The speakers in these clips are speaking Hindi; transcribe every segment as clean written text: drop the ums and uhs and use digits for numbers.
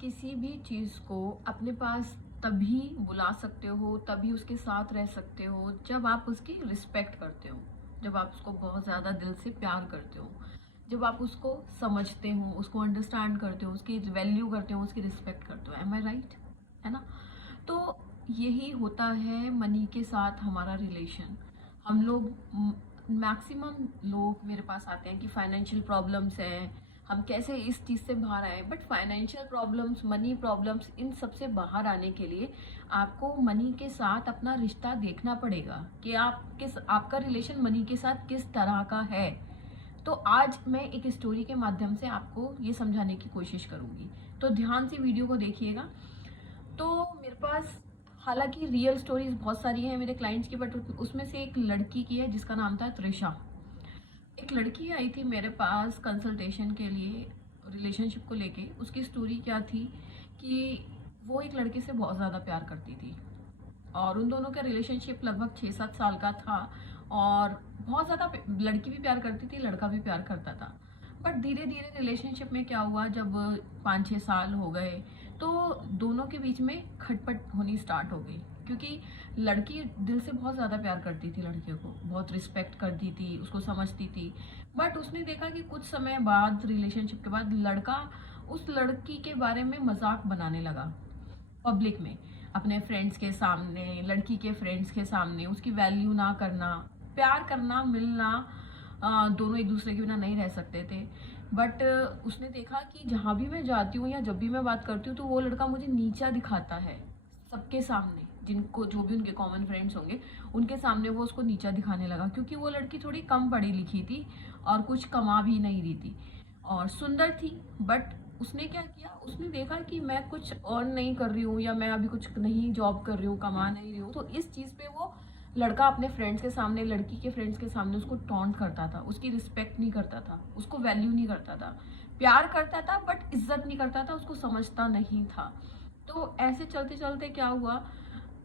किसी भी चीज़ को अपने पास तभी बुला सकते हो, तभी उसके साथ रह सकते हो जब आप उसकी रिस्पेक्ट करते हो, जब आप उसको बहुत ज़्यादा दिल से प्यार करते हो, जब आप उसको समझते हो, उसको अंडरस्टैंड करते हो, उसकी वैल्यू करते हो, उसकी रिस्पेक्ट करते हो। एम आई राइट? है ना? तो यही होता है मनी के साथ हमारा रिलेशन। हम लोग मैक्सिमम लोग मेरे पास आते हैं कि फाइनेंशियल प्रॉब्लम्स हैं, हम कैसे इस चीज़ से बाहर आए। But financial problems, money problems, इन सब से बाहर आने के लिए आपको मनी के साथ अपना रिश्ता देखना पड़ेगा कि आपका रिलेशन मनी के साथ किस तरह का है। तो आज मैं एक स्टोरी के माध्यम से आपको ये समझाने की कोशिश करूंगी, तो ध्यान से वीडियो को देखिएगा। तो मेरे पास हालांकि रियल स्टोरीज बहुत सारी हैं मेरे क्लाइंट्स की, बट उसमें से एक लड़की की है जिसका नाम था त्रिशा। एक लड़की आई थी मेरे पास कंसल्टेशन के लिए रिलेशनशिप को लेके। उसकी स्टोरी क्या थी कि वो एक लड़के से बहुत ज़्यादा प्यार करती थी और उन दोनों का रिलेशनशिप लगभग 6-7 साल का था। और बहुत ज़्यादा लड़की भी प्यार करती थी, लड़का भी प्यार करता था। बट धीरे धीरे रिलेशनशिप में क्या हुआ, जब 5-6 साल हो गए तो दोनों के बीच में खटपट होनी स्टार्ट हो गई, क्योंकि लड़की दिल से बहुत ज़्यादा प्यार करती थी लड़के को, बहुत रिस्पेक्ट करती थी, उसको समझती थी। बट उसने देखा कि कुछ समय बाद, रिलेशनशिप के बाद, लड़का उस लड़की के बारे में मजाक बनाने लगा पब्लिक में, अपने फ्रेंड्स के सामने, लड़की के फ्रेंड्स के सामने उसकी वैल्यू ना करना। प्यार करना, मिलना, दोनों एक दूसरे के बिना नहीं रह सकते थे। बट उसने देखा कि जहाँ भी मैं जाती हूँ या जब भी मैं बात करती हूँ तो वो लड़का मुझे नीचा दिखाता है सबके सामने, जिनको जो भी उनके कॉमन फ्रेंड्स होंगे उनके सामने वो उसको नीचा दिखाने लगा, क्योंकि वो लड़की थोड़ी कम पढ़ी लिखी थी और कुछ कमा भी नहीं रही थी और सुंदर थी। बट उसने क्या किया, उसने देखा कि मैं कुछ अर्न नहीं कर रही हूँ या मैं अभी कुछ नहीं जॉब कर रही हूँ, कमा नहीं रही हूँ, तो इस चीज़ पे वो लड़का अपने फ्रेंड्स के सामने, लड़की के फ्रेंड्स के सामने उसको टॉन्ट करता था, उसकी रिस्पेक्ट नहीं करता था, उसको वैल्यू नहीं करता था। प्यार करता था बट इज्जत नहीं करता था, उसको समझता नहीं था। तो ऐसे चलते चलते क्या हुआ,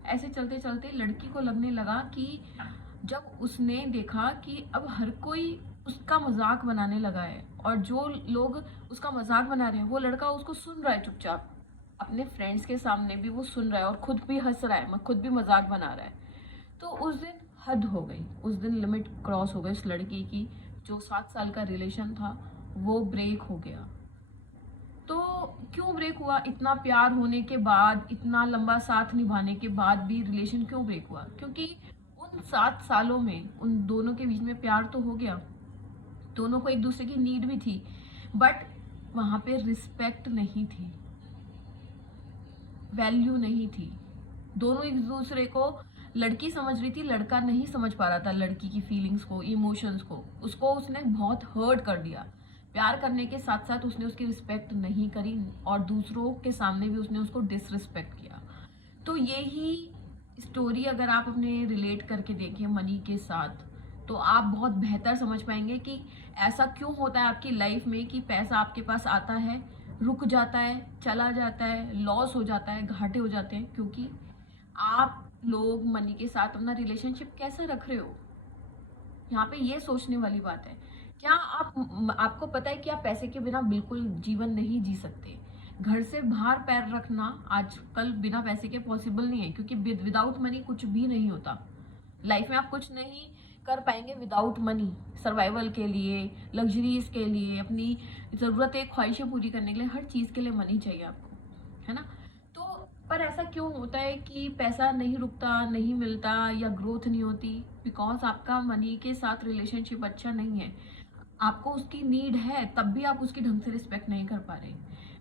ऐसे चलते चलते लड़की को लगने लगा कि जब उसने देखा कि अब हर कोई उसका मजाक बनाने लगा है और जो लोग उसका मजाक बना रहे हैं वो लड़का उसको सुन रहा है चुपचाप, अपने फ्रेंड्स के सामने भी वो सुन रहा है और खुद भी हंस रहा है, खुद भी मजाक बना रहा है। तो उस दिन हद हो गई, उस दिन लिमिट क्रॉस हो गई उस लड़की की। जो 7 साल का रिलेशन था वो ब्रेक हो गया। तो क्यों ब्रेक हुआ? इतना प्यार होने के बाद, इतना लंबा साथ निभाने के बाद भी रिलेशन क्यों ब्रेक हुआ? क्योंकि उन 7 सालों में उन दोनों के बीच में प्यार तो हो गया, दोनों को एक दूसरे की नीड भी थी, बट वहां पे रिस्पेक्ट नहीं थी, वैल्यू नहीं थी। दोनों एक दूसरे को, लड़की समझ रही थी, लड़का नहीं समझ पा रहा था लड़की की फीलिंग्स को, इमोशंस को। उसको उसने बहुत हर्ट कर दिया। प्यार करने के साथ साथ उसने उसकी रिस्पेक्ट नहीं करी और दूसरों के सामने भी उसने उसको डिसरिस्पेक्ट किया। तो यही स्टोरी अगर आप अपने रिलेट करके देखें मनी के साथ, तो आप बहुत बेहतर समझ पाएंगे कि ऐसा क्यों होता है आपकी लाइफ में कि पैसा आपके पास आता है, रुक जाता है, चला जाता है, लॉस हो जाता है, घाटे हो जाते हैं, क्योंकि आप लोग मनी के साथ अपना रिलेशनशिप कैसे रख रहे हो। यहाँ पे ये सोचने वाली बात है। क्या आपको पता है कि आप पैसे के बिना बिल्कुल जीवन नहीं जी सकते? घर से बाहर पैर रखना आजकल बिना पैसे के पॉसिबल नहीं है, क्योंकि विदाउट मनी कुछ भी नहीं होता। लाइफ में आप कुछ नहीं कर पाएंगे विदाउट मनी। सर्वाइवल के लिए, लग्जरीज के लिए, अपनी ज़रूरतें, ख्वाहिशें पूरी करने के लिए, हर चीज़ के लिए मनी चाहिए आपको, है ना? तो पर ऐसा क्यों होता है कि पैसा नहीं रुकता, नहीं मिलता या ग्रोथ नहीं होती? बिकॉज आपका मनी के साथ रिलेशनशिप अच्छा नहीं है। आपको उसकी नीड है, तब भी आप उसकी ढंग से रिस्पेक्ट नहीं कर पा रहे।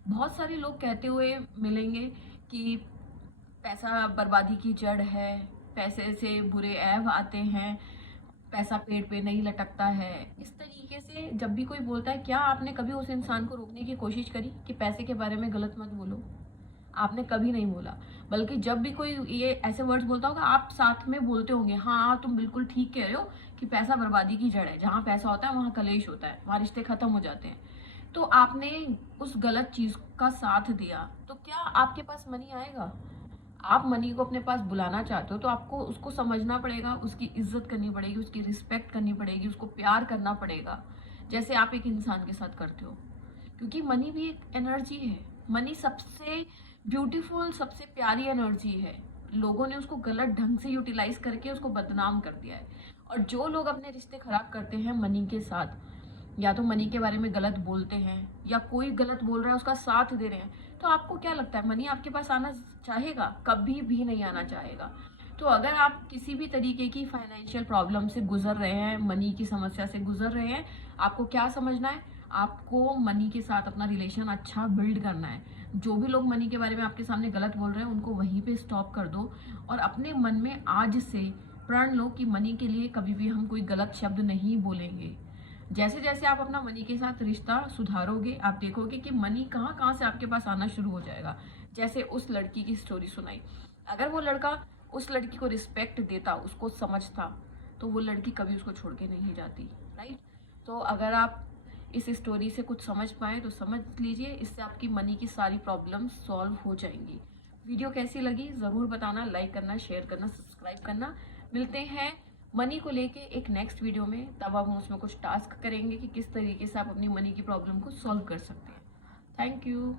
बहुत सारे लोग कहते हुए मिलेंगे कि पैसा बर्बादी की जड़ है, पैसे से बुरे ऐब आते हैं, पैसा पेड़ पे नहीं लटकता है। इस तरीके से जब भी कोई बोलता है, क्या आपने कभी उस इंसान को रोकने की कोशिश करी कि पैसे के बारे में गलत मत बोलो? आपने कभी नहीं बोला। बल्कि जब भी कोई ये ऐसे वर्ड्स बोलता होगा, आप साथ में बोलते होंगे, हाँ तुम बिल्कुल ठीक कह रहे हो कि पैसा बर्बादी की जड़ है, जहाँ पैसा होता है वहाँ कलेश होता है, वहाँ रिश्ते खत्म हो जाते हैं। तो आपने उस गलत चीज का साथ दिया, तो क्या आपके पास मनी आएगा? आप मनी को अपने पास बुलाना चाहते हो तो आपको उसको समझना पड़ेगा, उसकी इज्जत करनी पड़ेगी, उसकी रिस्पेक्ट करनी पड़ेगी, उसको प्यार करना पड़ेगा, जैसे आप एक इंसान के साथ करते हो। क्योंकि मनी भी एक एनर्जी है, मनी सबसे ब्यूटीफुल, सबसे प्यारी एनर्जी है। लोगों ने उसको गलत ढंग से यूटिलाइज करके उसको बदनाम कर दिया है। और जो लोग अपने रिश्ते खराब करते हैं मनी के साथ, या तो मनी के बारे में गलत बोलते हैं या कोई गलत बोल रहा है उसका साथ दे रहे हैं, तो आपको क्या लगता है मनी आपके पास आना चाहेगा? कभी भी नहीं आना चाहेगा। तो अगर आप किसी भी तरीके की फाइनेंशियल प्रॉब्लम से गुजर रहे हैं, मनी की समस्या से गुजर रहे हैं, आपको क्या समझना है? आपको मनी के साथ अपना रिलेशन अच्छा बिल्ड करना है। जो भी लोग मनी के बारे में आपके सामने गलत बोल रहे हैं उनको वहीं पे स्टॉप कर दो और अपने मन में आज से प्रण लो कि मनी के लिए कभी भी हम कोई गलत शब्द नहीं बोलेंगे। जैसे जैसे आप अपना मनी के साथ रिश्ता सुधारोगे, आप देखोगे कि मनी कहाँ कहाँ से आपके पास आना शुरू हो जाएगा। जैसे उस लड़की की स्टोरी सुनाई, अगर वो लड़का उस लड़की को रिस्पेक्ट देता, उसको समझता, तो वो लड़की कभी उसको छोड़ के नहीं जाती, राइट। तो अगर आप इस स्टोरी से कुछ समझ पाए तो समझ लीजिए, इससे आपकी मनी की सारी प्रॉब्लम सॉल्व हो जाएंगी। वीडियो कैसी लगी ज़रूर बताना, लाइक करना, शेयर करना, सब्सक्राइब करना। मिलते हैं मनी को लेके एक नेक्स्ट वीडियो में, तब हम उसमें कुछ टास्क करेंगे कि किस तरीके से आप अपनी मनी की प्रॉब्लम को सॉल्व कर सकते हैं। Thank you.